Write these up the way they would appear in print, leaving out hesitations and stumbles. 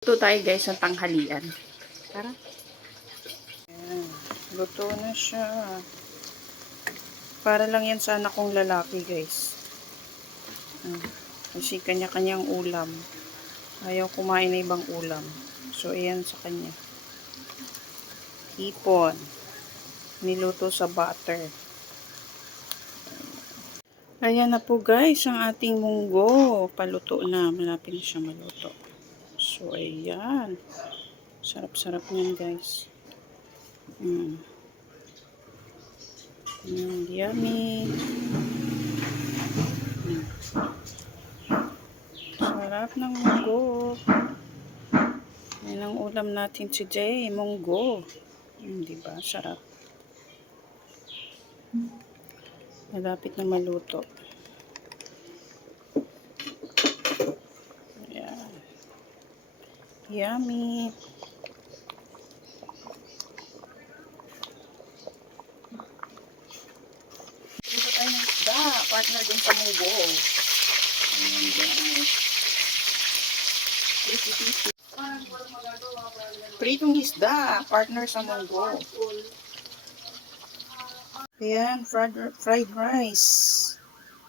Luto tayo guys ng tanghalian. Tara. Ayan. Luto na siya. Para lang yan sa anak kong lalaki guys. Kasi kanya-kanyang ulam. Ayaw kumain na ibang ulam. So ayan sa kanya. Hipon. Niluto sa butter. Ayan na po guys ang ating munggo. Paluto na. Malapit na siya maluto. So ayan. Sarap-sarap niyan guys. Yummy. Sarap ng munggo. Yan ang ulam natin today, munggo. Diba? Sarap. Malapit na maluto. Ayan. Yummy. Dito tayo ng isda. Partner din sa munggo. Ayan guys. Pritong isda. Partner sa munggo. Ayan. Fried rice.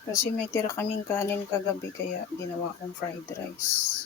Kasi may tira kaming kanin kagabi kaya ginawa kong fried rice.